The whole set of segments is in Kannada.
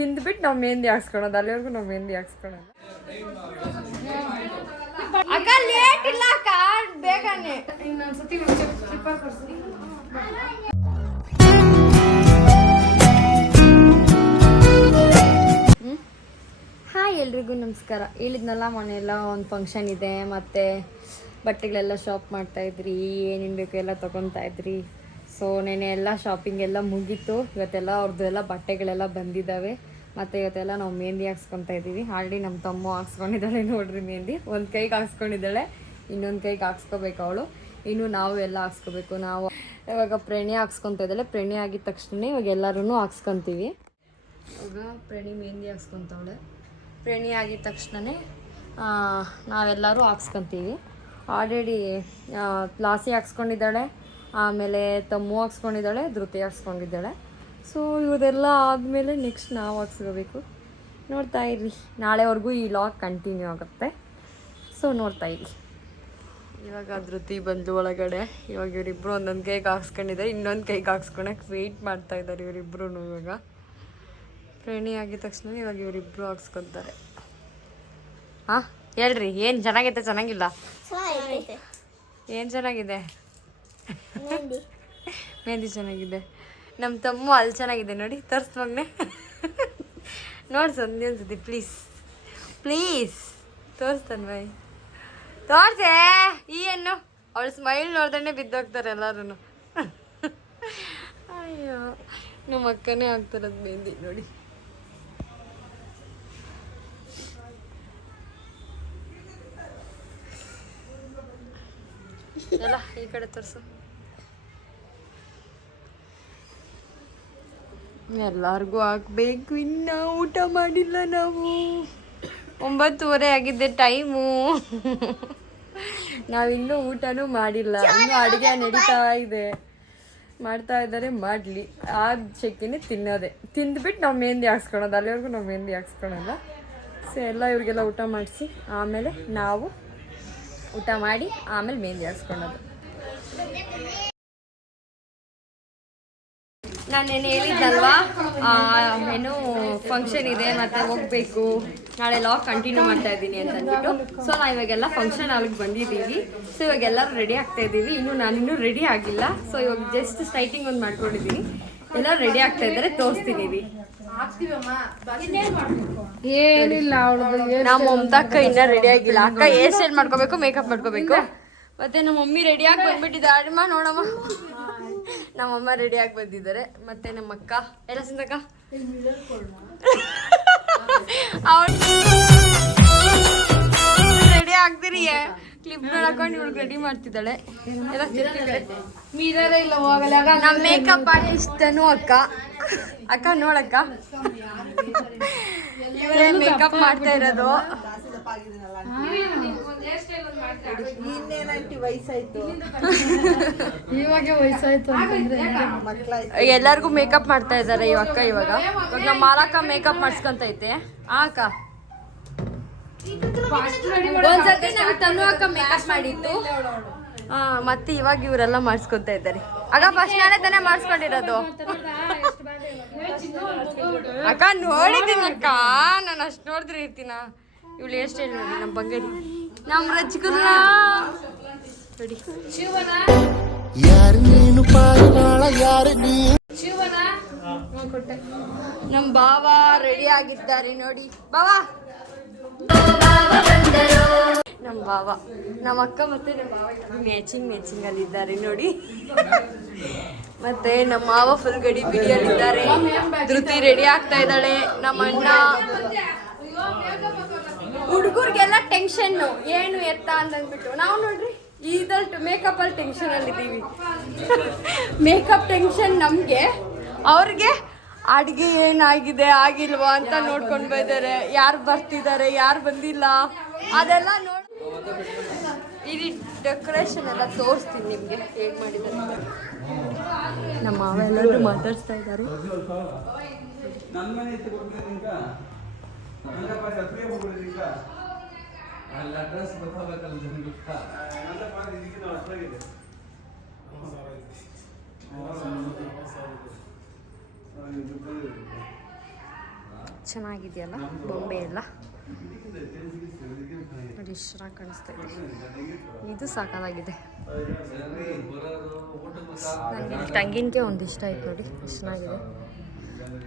ತಿಂದ್ಬಿಟ್ಟು ನಾವು ಮೆಹಂದಿ ಹಾಕ್ಸ್ಕೊಳೋದು. ಅಲ್ಲಿವರೆಗೂ ನಾವು ಮೆಹಂದಿ ಹಾಕ್ಸ್ಕೊಳೋದು. ಅಕ್ಕ ಲೇಟ್ ಇಲ್ಲ ಅಕ್ಕ, ಬೇಗನೆ ಇನ್ನೊಂದ್ಸತಿ ಸ್ಲಿಪ್ಪರ್ ಕೊಡ್ತೀನಿ. ಹಾಯ್ ಎಲ್ರಿಗೂ ನಮಸ್ಕಾರ. ಹೇಳಿದ್ನಲ್ಲ ಮನೆಯೆಲ್ಲ ಒಂದು ಫಂಕ್ಷನ್ ಇದೆ, ಮತ್ತು ಬಟ್ಟೆಗಳೆಲ್ಲ ಶಾಪ್ ಮಾಡ್ತಾಯಿದ್ರಿ, ಏನೇನು ಬೇಕು ಎಲ್ಲ ತೊಗೊತಾ ಇದ್ರಿ. ಸೊ ನೆನೆ ಎಲ್ಲ ಶಾಪಿಂಗ್ ಎಲ್ಲ ಮುಗೀತು. ಇವತ್ತೆಲ್ಲ ಅವ್ರದ್ದೆಲ್ಲ ಬಟ್ಟೆಗಳೆಲ್ಲ ಬಂದಿದ್ದಾವೆ. ಮತ್ತು ಇವತ್ತೆಲ್ಲ ನಾವು ಮೆಹಂದಿ ಹಾಕ್ಸ್ಕೊತಾ ಇದ್ದೀವಿ. ಆಲ್ರೆಡಿ ನಮ್ಮ ತಮ್ಮ ಹಾಕ್ಸ್ಕೊಂಡಿದ್ದಾಳೆ ನೋಡ್ರಿ ಮೆಹಂದಿ. ಒಂದು ಕೈಗೆ ಹಾಕ್ಸ್ಕೊಂಡಿದ್ದಾಳೆ, ಇನ್ನೊಂದು ಕೈಗೆ ಹಾಕ್ಸ್ಕೋಬೇಕು ಅವಳು. ಇನ್ನು ನಾವು ಎಲ್ಲ ಹಾಕ್ಸ್ಕೋಬೇಕು. ನಾವು ಇವಾಗ ಪ್ರಣಿ ಹಾಕ್ಸ್ಕೊತಾ ಇದ್ದಾಳೆ. ಪ್ರಣಿ ಆಗಿದ ತಕ್ಷಣ ಇವಾಗ ಎಲ್ಲರೂ ಹಾಕ್ಸ್ಕೊತೀವಿ. ಇವಾಗ ಪ್ರಣಿ ಮೆಹಂದಿ ಹಾಕ್ಸ್ಕೊತಾವಳೆ. ಪ್ರಣಿ ಆಗಿದ ತಕ್ಷಣವೇ ನಾವೆಲ್ಲರೂ ಹಾಕ್ಸ್ಕೊತೀವಿ. ಆಲ್ರೆಡಿ ಲಾಸಿ ಹಾಕ್ಸ್ಕೊಂಡಿದ್ದಾಳೆ, ಆಮೇಲೆ ತಮ್ಮು ಹಾಕ್ಸ್ಕೊಂಡಿದ್ದಾಳೆ, ಧೃತಿ ಹಾಕ್ಸ್ಕೊಂಡಿದ್ದಾಳೆ. ಸೊ ಇವರೆಲ್ಲ ಆದಮೇಲೆ ನೆಕ್ಸ್ಟ್ ನಾವು ಹಾಕ್ಸ್ಕೋಬೇಕು. ನೋಡ್ತಾ ಇರ್ರಿ, ನಾಳೆವರೆಗೂ ಈ ಲಾಗ್ ಕಂಟಿನ್ಯೂ ಆಗುತ್ತೆ. ಸೊ ನೋಡ್ತಾ ಇರಿ. ಇವಾಗ ಧೃತಿ ಬಂದು ಒಳಗಡೆ. ಇವಾಗ ಇವರಿಬ್ಬರು ಒಂದೊಂದು ಕೈಗೆ ಹಾಕ್ಸ್ಕೊಂಡಿದ್ದಾರೆ, ಇನ್ನೊಂದು ಕೈಗೆ ಹಾಕ್ಸ್ಕೊಳಕ್ಕೆ ವೆಯ್ಟ್ ಮಾಡ್ತಾ ಇದ್ದಾರೆ ಇವರಿಬ್ಬರು. ಇವಾಗ ಪ್ರೇಣಿ ಆಗಿದ ತಕ್ಷಣ ಇವಾಗ ಇವರಿಬ್ಬರು ಹಾಕ್ಸ್ಕೊತಾರೆ. ಹಾಂ ಹೇಳ್ರಿ, ಏನು ಚೆನ್ನಾಗೈತೆ ಚೆನ್ನಾಗಿಲ್ಲ? ಏನು ಚೆನ್ನಾಗಿದೆ? ಮೆಹಂದಿ ಚೆನ್ನಾಗಿದೆ. ನಮ್ಮ ತಮ್ಮ ಅಲ್ಲಿ ಚೆನ್ನಾಗಿದೆ ನೋಡಿ, ತೋರಿಸ್ ಮಗನೆ. ನೋಡ್ಸು ಒಂದೊಂದ್ಸತಿ ಪ್ಲೀಸ್ ಪ್ಲೀಸ್ ತೋರಿಸ್ತಾನೆ ಬಾಯ್, ತೋರ್ಸೆ. ಏನು ಅವಳು ಸ್ಮೈಲ್ ನೋಡ್ದೇ ಬಿದ್ದೋಗ್ತಾರೆ ಎಲ್ಲರೂ. ಅಯ್ಯೋ ನಮ್ಮ ಅಕ್ಕನೇ ಆಗ್ತಾರದು ಮೆಹಂದಿ ನೋಡಿ. ಎಲ್ಲ ಈ ಕಡೆ ತೋರಿಸು. ಎಲ್ಲರಿಗೂ ಹಾಕ್ಬೇಕು. ಇನ್ನು ಊಟ ಮಾಡಿಲ್ಲ ನಾವು. 9:30 ಆಗಿದೆ ಟೈಮು. ನಾವಿನ್ನೂ ಊಟನೂ ಮಾಡಿಲ್ಲ. ಇನ್ನೂ ಅಡುಗೆ ನಡೀತಾ ಇದೆ, ಮಾಡ್ತಾ ಇದ್ದಾರೆ. ಮಾಡಲಿ, ಆದ ಶಕ್ತಿನೇ ತಿನ್ನೋದೆ. ತಿಂದ್ಬಿಟ್ಟು ನಾವು ಮೆಹಂದಿ ಹಾಕ್ಸ್ಕೊಳೋದು. ಅಲ್ಲಿವರೆಗೂ ನಾವು ಮೆಹಂದಿ ಹಾಕ್ಸ್ಕೊಳಲ್ಲ. ಸೊ ಎಲ್ಲ ಇವ್ರಿಗೆಲ್ಲ ಊಟ ಮಾಡಿಸಿ ಆಮೇಲೆ ನಾವು ಊಟ ಮಾಡಿ ಆಮೇಲೆ ಮೆಹಂದಿ ಹಾಕ್ಸ್ಕೊಳೋದು. ನಾನೇನು ಹೇಳಿದ್ದಲ್ವಾ, ಏನು ಫಂಕ್ಷನ್ ಇದೆ ಮತ್ತು ಹೋಗಬೇಕು, ನಾಳೆ ಲಾಗ್ ಕಂಟಿನ್ಯೂ ಮಾಡ್ತಾ ಇದ್ದೀನಿ ಅಂತ ಅಂದ್ಬಿಟ್ಟು. ಸೊ ನಾವು ಇವಾಗೆಲ್ಲ ಫಂಕ್ಷನ್ ಹಾಲ್ಗೆ ಬಂದಿದ್ದೀವಿ. ಸೊ ಇವಾಗ ಎಲ್ಲರೂ ರೆಡಿ ಆಗ್ತಾ ಇದ್ದೀವಿ. ನಾನಿನ್ನೂ ರೆಡಿ ಆಗಿಲ್ಲ. ಸೊ ಇವಾಗ ಜಸ್ಟ್ ಸ್ಟ್ರೈಟಿಂಗ್ ಒಂದು ಮಾಡ್ಕೊಂಡಿದ್ದೀನಿ. ಎಲ್ಲರೂ ರೆಡಿ ಆಗ್ತಾ ಇದ್ದಾರೆ, ತೋರಿಸ್ತೀನಿ ರೀ. ಏನಿಲ್ಲ, ನಮ್ಮ ಮಮತಕ್ಕ ಇನ್ನೂ ರೆಡಿ ಆಗಿಲ್ಲ. ಅಕ್ಕ ಹೇರ್ ಸ್ಟೈಲ್ ಮಾಡ್ಕೋಬೇಕು, ಮೇಕಪ್ ಮಾಡ್ಕೋಬೇಕು. ಮತ್ತೆ ನಮ್ಮ ಮಮ್ಮಿ ರೆಡಿಯಾಗಿ ಬಂದ್ಬಿಟ್ಟಿದ್ದಾರೆ. ಅಮ್ಮ ನೋಡಮ್ಮ, ನಮ್ಮಮ್ಮ ರೆಡಿಯಾಗಿ ಬಂದಿದ್ದಾರೆ. ಮತ್ತೆ ನಮ್ಮ ಅಕ್ಕ ಎಲ್ಲ ಸಿಂದಕ್ಕ ಅವಳು ರೆಡಿ ಆಗ್ತೀರಿ. ಕ್ಲಿಪ್ ಹಾಕೊಂಡು ಇವಳು ರೆಡಿ ಮಾಡ್ತಿದ್ದಾಳೆ. ಎಲ್ಲ ಮಿರರ್ ಇಲ್ಲ ಹೋಗಲ್ಲ. ನಮ್ಮ ಮೇಕಪ್ ಆರ್ಟಿಸ್ಟನು ಅಕ್ಕ. ಅಕ್ಕ ನೋಡಕ್ಕ, ಇವರೇ ಮೇಕಪ್ ಮಾಡ್ತಾ ಇರೋದು. ಎಲ್ಲರಿಗೂ ಮೇಕಪ್ ಮಾಡ್ತಾ ಇದ್ದಾರೆ ಈ ಅಕ್ಕ. ಇವಾಗ ನಮ್ಮ ಮಾಲಕ್ಕ ಮೇಕಪ್ ಮಾಡ್ಸ್ಕೊಂತೈತೆ. ಅಕ್ಕ ಒಂದ್ಸತಿ ನಮ್ಗೆ ತನು ಅಕ್ಕ ಮೇಕಪ್ ಮಾಡಿತ್ತು. ಮತ್ತೆ ಇವಾಗ ಇವರೆಲ್ಲ ಮಾಡಿಸ್ಕೊಂತ ಇದ್ದಾರೆ. ಆಗ ಫಸ್ಟ್ ನಾಳೆ ತಾನೇ ಮಾಡಿಸ್ಕೊಂಡಿರೋದು. ಅಕ್ಕ ನೋಡಿದ್ದೀನಿ ಅಕ್ಕ, ನಾನು ಅಷ್ಟು ನೋಡಿದ್ರೆ ಇರ್ತೀನ. ಇವಳು ಹೇರ್ ಸ್ಟೈಲ್ ನೋಡಿ, ನಮ್ಮ ಬಂಗಾರಿ, ನಮ್ಮ ರಚಿಕಲ್ಲ ನೋಡಿ. ನಮ್ಮ ಬಾವ ರೆಡಿ ಆಗಿದ್ದಾರೆ ನೋಡಿ. ಬಾವಾ, ನಮ್ಮ ಬಾವ, ನಮ್ಮ ಅಕ್ಕ ಮತ್ತೆ ನಮ್ಮ ಬಾವ ಮ್ಯಾಚಿಂಗ್ ಅಲ್ಲಿದ್ದಾರೆ ನೋಡಿ. ಮತ್ತೆ ನಮ್ಮ ಮಾವ ಫುಲ್ ಗಡಿ ಬಿಡಿಯಲ್ಲಿದ್ದಾರೆ. ಧೃತಿ ರೆಡಿ ಆಗ್ತಾ ಇದ್ದಾಳೆ. ನಮ್ಮ ಅಣ್ಣ, ಹುಡುಗರಿಗೆಲ್ಲ ಟೆನ್ಷನ್ನು ಏನು ಎತ್ತ ಅಂತಂದ್ಬಿಟ್ಟು. ನಾವು ನೋಡ್ರಿ ಇದಲ್ಲಿ ಮೇಕಪ್ ಅಲ್ಲಿ ಟೆನ್ಷನ್ ಅಲ್ಲಿದ್ದೀವಿ. ಮೇಕಪ್ ಟೆನ್ಷನ್ ನಮಗೆ, ಅವ್ರಿಗೆ ಅಡುಗೆ ಏನಾಗಿದೆ ಆಗಿಲ್ವಾ ಅಂತ ನೋಡ್ಕೊಂಡು ಬಂದಿದ್ದಾರೆ. ಯಾರು ಬರ್ತಿದ್ದಾರೆ, ಯಾರು ಬಂದಿಲ್ಲ ಅದೆಲ್ಲ ನೋಡಿ. ಇಲ್ಲಿ ಡೆಕೋರೇಷನ್ ಎಲ್ಲ ತೋರಿಸ್ತೀನಿ ನಿಮಗೆ ಹೇಗೆ ಮಾಡಿದ್ದಾರೆ. ನಮ್ಮ ಮಾವ ಎಲ್ಲರೂ ಮಾತಾಡ್ಸ್ತಾ ಇದ್ದಾರೆ. ಚೆನ್ನಾಗಿದೆಯಲ್ಲ ಬೊಂಬೆ ಎಲ್ಲ ನೋಡಿ, ಎಷ್ಟು ಚೆನ್ನಾಗಿ ಕಾಣಿಸ್ತಾ ಇದೆ. ಇದು ಸಾಕಾಗಿದೆ. ನನಗೆ ಟಂಗಿನ್ಗೆ ಒಂದು ಇಷ್ಟ ಆಯ್ತು ನೋಡಿ, ಎಷ್ಟು ಚೆನ್ನಾಗಿದೆ,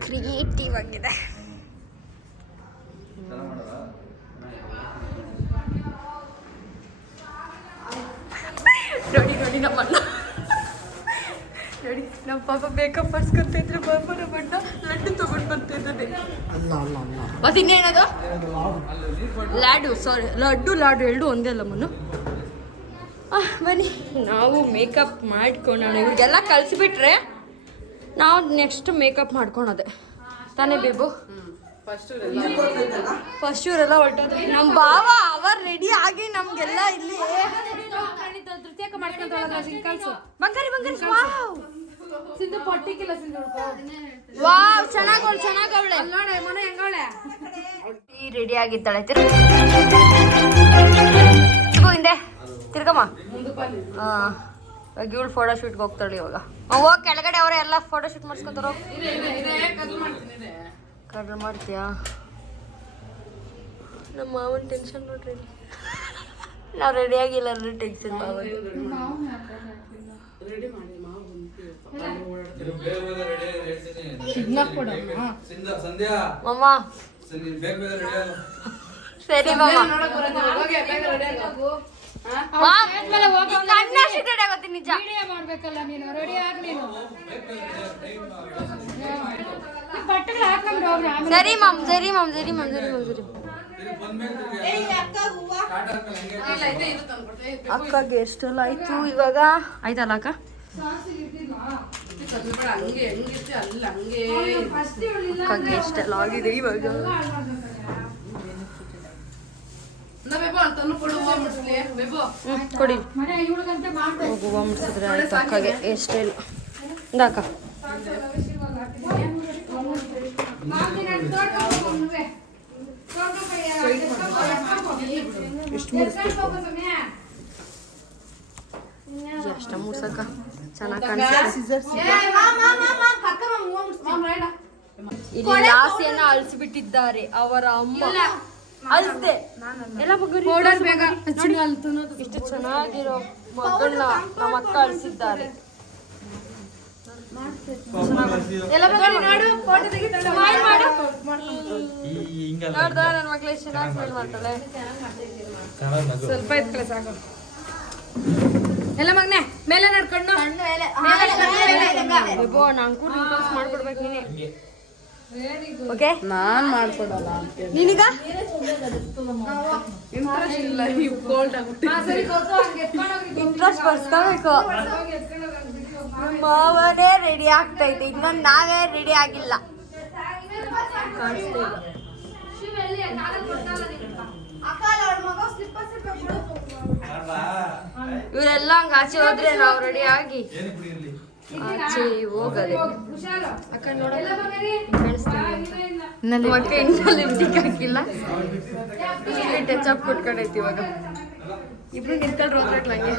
ಕ್ರಿಯೇಟಿವ್ ಆಗಿದೆ. ನೋಡಿ ನೋಡಿ ನಮ್ಮ ಅಣ್ಣ ನೋಡಿ, ನಮ್ಮ ಪಾಪ ಮೇಕಪ್ ಮಾಡಿಸ್ಕೊತ ಇದ್ರೆ ಬಾಬನ ಬಣ್ಣ ಲಡ್ಡು ತಗೊಂಡು ಬರ್ತಿದ್ದಾನೆ. ಮತ್ತೆ ಇನ್ನೇನದು ಲಾಡು, ಸಾರಿ ಲಾಡು ಎರಡು ಒಂದೇ ಅಲ್ಲ ಮನು. ಬನ್ನಿ ನಾವು ಮೇಕಪ್ ಮಾಡ್ಕೊಳ್ಳೋಣ. ಇವ್ರಿಗೆಲ್ಲ ಕಲಿಸ್ಬಿಟ್ರೆ ನಾವು ನೆಕ್ಸ್ಟ್ ಮೇಕಪ್ ಮಾಡ್ಕೊಳೋದೆ ತಾನೇ ಬೇಬು. ಫಸ್ಟ್ ಇವರೆಲ್ಲ ಹೊರಟೋದ್ರೆ ನಮ್ಮ ಬಾವ ಅವರ್ ರೆಡಿ ಆಗಿ ನಮ್ಗೆಲ್ಲ ಇಲ್ಲಿ ಬಂಗಾರಿ ಸಿಂಧು ಪಟ್ಟಿಕ್ಕಿಲ್ಲ. ವಾವ್, ಚೆನ್ನಾಗವಳೆ ಈ ರೆಡಿ ಆಗಿದ್ದಾಳೆ. ಹಿಂದೆ ತಿರ್ಗಮ್ಮ. ಇವಳು ಫೋಟೋ ಶೂಟ್ಗೆ ಹೋಗ್ತಾಳೆ ಇವಾಗ. ಹೋಗಿ ಕೆಳಗಡೆ ಅವರೇ ಎಲ್ಲ ಫೋಟೋ ಶೂಟ್ ಮಾಡಿಸ್ಕೊತಾರೋ. ಕಡ್ರ್ ಮಾಡ್ತೀಯಾ? ನಮ್ಮ ಮಾವನ್ ಟೆನ್ಷನ್ ನೋಡ್ರಿ, ನಾವು ರೆಡಿ ಆಗಿಲ್ಲ ಅಂದ್ರೆ ಟೆನ್ಷನ್ ಮಾವನ್. ಮಮ್ಮ ಸರಿ ನಿಜ ಮಾಡ್ಬೇಕಲ್ಲ ನೀನು. ರೆಡಿ ಆಗಿ ನೀನು. ಸರಿ ಮಾಮ್. ಅಕ್ಕಗೆ ಎಷ್ಟೆಲ್ಲ ಆಯ್ತು ಇವಾಗ. ಆಯ್ತಲ್ಲ ಅಕ್ಕ? ಅಕ್ಕಗೆ ಎಷ್ಟೆಲ್ಲ ಆಗಿದೆ ಇವಾಗ. ಕೊಡಿ, ಹೂವು ಮುಡ್ಸಿದ್ರೆ ಆಯ್ತು ಅಕ್ಕಗೆ. ಎಷ್ಟೆಲ್ಲ ಅಕ್ಕ ಎಷ್ಟು ಮುಡ್ಸಕ್ಕ ಚೆನ್ನಾಗಿ ಕಾಣಿಸ್ತದೆ. ಇಲ್ಲಿ ಲಾಸಿಯನ್ನ ಅಳಿಸ್ಬಿಟ್ಟಿದ್ದಾರೆ ಅವರ ಅಮ್ಮ. ಅಲ್ದೆ ಎಲ್ಲ ಮಗು ಇಷ್ಟು ಚೆನ್ನಾಗಿರೋ ಮಗಳನ್ನ ನಮ್ಮ ಅಕ್ಕ ಅಳಿಸಿದ್ದಾರೆ. ನೋಡ್ದ ನನ್ನ ಮಗಳು ಎಷ್ಟು ಚೆನ್ನಾಗಿ ಸ್ಮೈಲ್ ಮಾಡ್ತಾಳೆ. ಸ್ವಲ್ಪ ಇದ್ಕಳೆ ಸಾಕು. ಎಲ್ಲ ಮಗನೆ ಮೇಲೆ ನಡ್ಕೊಂಡು ನಾನು ಕೂಡ ಇಂಪ್ರೆಸ್ ಮಾಡ್ಕೊಡ್ಬೇಕು ನೀನೆ. ಓಕೆ, ನಾನ್ ಮಾಡ್ಕೊಡಲ್ಲ ನಿನಗ ಇಂಟ್ರೆಸ್ಟ್ ಇಲ್ಲ. ಇಂಟ್ರೆಸ್ಟ್ ಬರ್ಸ್ಕೋಬೇಕು. ಮಾವನೇ ರೆಡಿ ಆಗ್ತಾ ಇದೆ, ಇನ್ನೊಂದು ನಾವೇ ರೆಡಿ ಆಗಿಲ್ಲ. ಇವರೆಲ್ಲ ಹಂಗ ಆಚೆ ಹೋದ್ರೆ ನಾವು ರೆಡಿ ಆಗಿ ಆಚೆ ಹೋಗದೆ. ಮತ್ತೆ ಇನ್ನೂ ಲಿಪ್ಸ್ಟಿಕ್ ಹಾಕಿಲ್ಲ, ಟಚ್ ಅಪ್ ಕೊಟ್ಕೊಂಡೈತಿ. ಇವಾಗ ಇಬ್ರು ನಿಂತ್ಕೊಂಡ್ರು ಹೋದ್ರಟ್ಲಂಗೆ.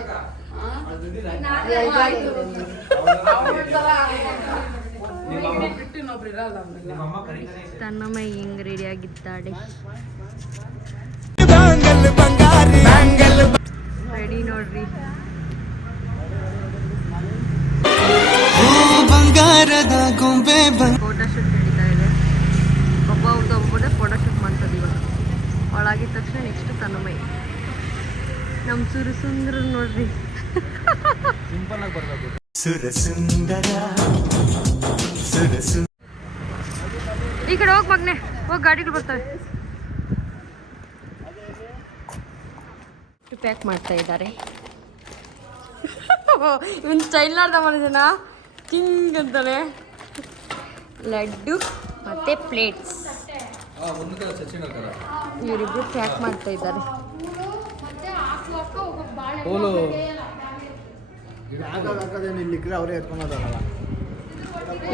ತನ್ನಮ್ಮ ಹಿಂಗ್ ರೆಡಿ ಆಗಿದ್ದಾಳೆ. ರೆಡಿ ನೋಡ್ರಿ, ಫೋಟೋ ಶೂಟ್ ನಡೀತಾ ಇದೆ. ಒಬ್ಬ ಒಬ್ಬನೇ ಫೋಟೋ ಶೂಟ್ ಮಾಡ್ತದೆ ಇವಾಗ. ಅವಳಾಗಿದ ತಕ್ಷಣ ನೆಕ್ಸ್ಟ್ ತನ್ನಮ್ಮೈ. ನಮ್ಮ ಸುಂದರ ನೋಡ್ರಿ, ಈ ಕಡೆ ಹೋಗ್ ಮಗ್ನೆ, ಹೋಗಿ ಗಾಡಿಗಳು ಬರ್ತವೆ. ಪ್ಯಾಕ್ ಮಾಡ್ತಾ ಇದ್ದಾರೆ. ಇವನ್ ಸ್ಟೈಲ್ ನೋಡ್ದ ಮನುಷ್ಯನ ಕಿಂಗ್ ಅಂತಾನೆ. ಲಡ್ಡು ಮತ್ತೆ ಪ್ಲೇಟ್ಸ್ ಇವರಿಬ್ರು ಪ್ಯಾಕ್ ಮಾಡ್ತಾ ಇದ್ದಾರೆ.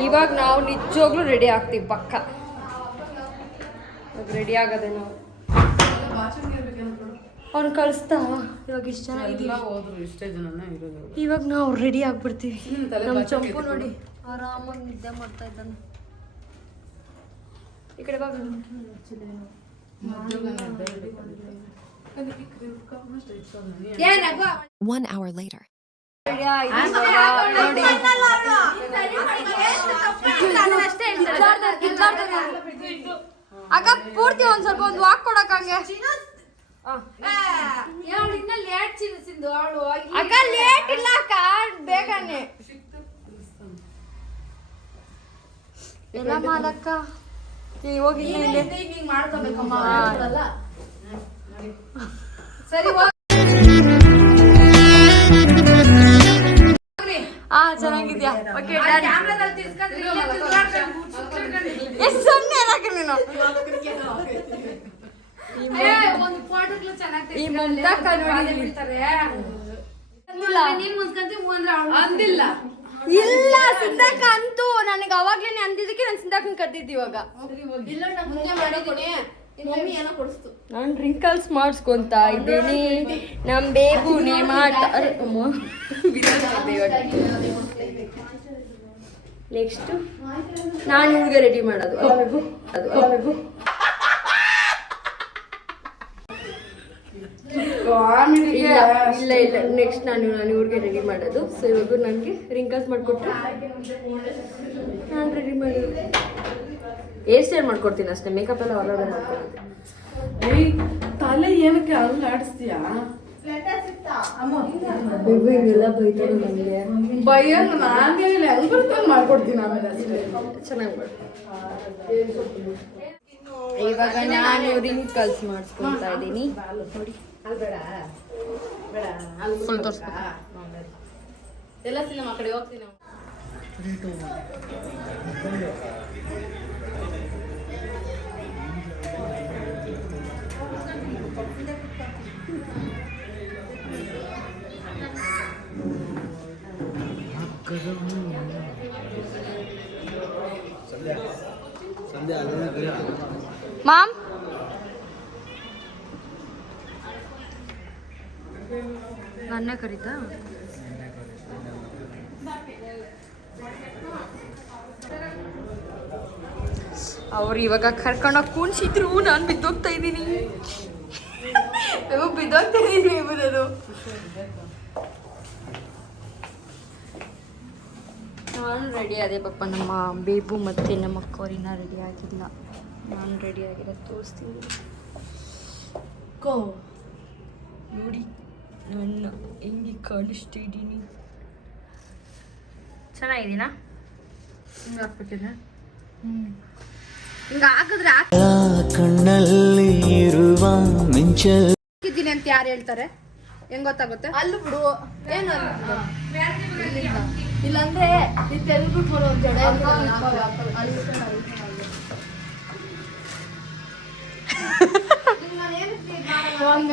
ಇವಾಗ ನಾವು ನಿಜವಾಗ್ಲೂ ರೆಡಿ ಆಗ್ತೀವಿ ಪಕ್ಕ. ರೆಡಿ ಆಗದೆ ನಾವು. ಅವ್ನು ಕಳಿಸ್ತಾ ಇವಾಗ ಇಷ್ಟ ಚೆನ್ನಾಗಿದ್ದೀವಿ. ಇವಾಗ ನಾವು ರೆಡಿ ಆಗ್ಬಿಡ್ತೀವಿ. ನಮ್ಮ ಚಂಪು ನೋಡಿ ಆರಾಮಾಗಿ ನಿದ್ದೆ ಮಾಡ್ತಾ ಇದ್ದಾನೆ. ಈ ಕಡೆ ಬಾ. 1 hour later. ಅಕ್ಕ ಪೂರ್ತಿ ಒಂದ್ ಸ್ವಲ್ಪ ಒಂದು ವಾಕ್ ಕೊಡಕ್ ಹಂಗೆ. ಅಕ್ಕ ಲೇಟ್ ಇಲ್ಲ ಅಕ್ಕ, ಬೇಗನೆ ಎಲ್ಲ ಮಾಡಕ್ಕ. ಹೋಗಿ ಸರಿ. ಚೆನ್ನಾಗಿದ್ಯಾ? ಎಷ್ಟು ಸುಮ್ಮನೆ ಏನಾಕ ನೀನು? ಈ ಮಮತಾಕ ಅಂದಿಲ್ಲ. ಇಲ್ಲ ಸಿದ್ಧಾಕ ಅಂತೂ ನನಗೆ ಅವಾಗ್ಲೇನೆ ಅಂದಿದ್ದಕ್ಕೆ ನಾನು ಸಿದ್ಧಾಕನ್ ಕದ್ದಿದ್ದು. ಇವಾಗ ನಾನು ರಿಂಕಲ್ಸ್ ಮಾಡಿಸ್ಕೊಂತ ಇದ್ದೀನಿ. ನಮ್ ಬೇಬುನೇ ಮಾಡ್ತಾರೆ. ನೆಕ್ಸ್ಟ್ ನಾನು ಇವ್ರಿಗೆ ರೆಡಿ ಮಾಡೋದು. ಇಲ್ಲ ನೆಕ್ಸ್ಟ್ ನಾನು ಇವ್ರಿಗೆ ರೆಡಿ ಮಾಡೋದು. ಸೊ ಇವಾಗ ನನಗೆ ರಿಂಕಲ್ಸ್ ಮಾಡಿಕೊಟ್ರೆ ನಾನು ರೆಡಿ ಮಾಡೋದು. ಹೇರ್ ಸ್ಟೈಲ್ ಮಾಡ್ಕೊಡ್ತೀನಿ ಅಷ್ಟೇ, ಮೇಕಪ್ ಎಲ್ಲ ಹೊರಗಡೆ ಮಾಡ್ಕೊಡೋದು. ತಲೆ ಏನಕ್ಕೆ ಅಲ್ಲಿ ಆಡಿಸ್ತೀಯಾ? ಹಿಂಗೆಲ್ಲ ಬೈತಾರೆ ನನಗೆ. ಭಯಂಗ ನಾನೇ ಹೆಂಗ್ ಬರ್ತಾನೆ ಮಾಡ್ಕೊಡ್ತೀನಿ ಆಮೇಲೆ ಅಷ್ಟೇ. ಚೆನ್ನಾಗಿ ಮಾಡಿ. ಇವಾಗ ನಾನು ರಿಂಕಲ್ಸ್ ಮಾಡಿಸ್ಕೊತಾ ಇದ್ದೀನಿ ನೋಡಿ. ಫುಲ್ ತೋರಿಸ್ಬೇಕು. ಎಲ್ಲ ಸಿನಿಮಾ ಕಡೆ ಹೋಗ್ತೀನಿ. ಮಾಮ್ ನನ್ನ ಕರೀತಾ? ಅವ್ರು ಇವಾಗ ಕರ್ಕೊಂಡೋಗಿ ಕೂಣಿಸಿದ್ರು, ನಾನು ಬಿದ್ದೋಗ್ತಾ ಇದ್ದೀನಿ. ಎಂಬುದದು. ನಾನು ರೆಡಿ ಆದೆ ಪಾಪ. ನಮ್ಮ ಬೇಬು ಮತ್ತು ನಮ್ಮ ಅಕ್ಕವ್ರಿನ ರೆಡಿ ಆಗಿಲ್ಲ. ನಾನು ರೆಡಿ ಆಗಿರೋದು ತೋರಿಸ್ತೀನಿ. ನೋಡಿ ನನ್ನ ಹೆಂಗೆ ಕಾಣಿಸ್ತಿದ್ದೀನಿ. ಚೆನ್ನಾಗಿದ್ದೀನಾ? ಹಿಂಗೆ ಹಾಕ್ಬೇಕಿದೆ. ಹಿಂಗೆ ಹಾಕಿದ್ರೆ ಕಣ್ಣಲ್ಲಿ ಇರುವ ಮಿಂಚಲ್ ಹಾಕಿದ್ದೀನಿ ಅಂತ ಯಾರು ಹೇಳ್ತಾರೆ? ಹೆಂಗ್ ಗೊತ್ತಾಗುತ್ತೆ? ಅಲ್ಲೂ ಬಿಡು. ಏನು ಇಲ್ಲಾಂದ್ರೆ ತೆಲುಗು ಬರೋ ಜಡೆ.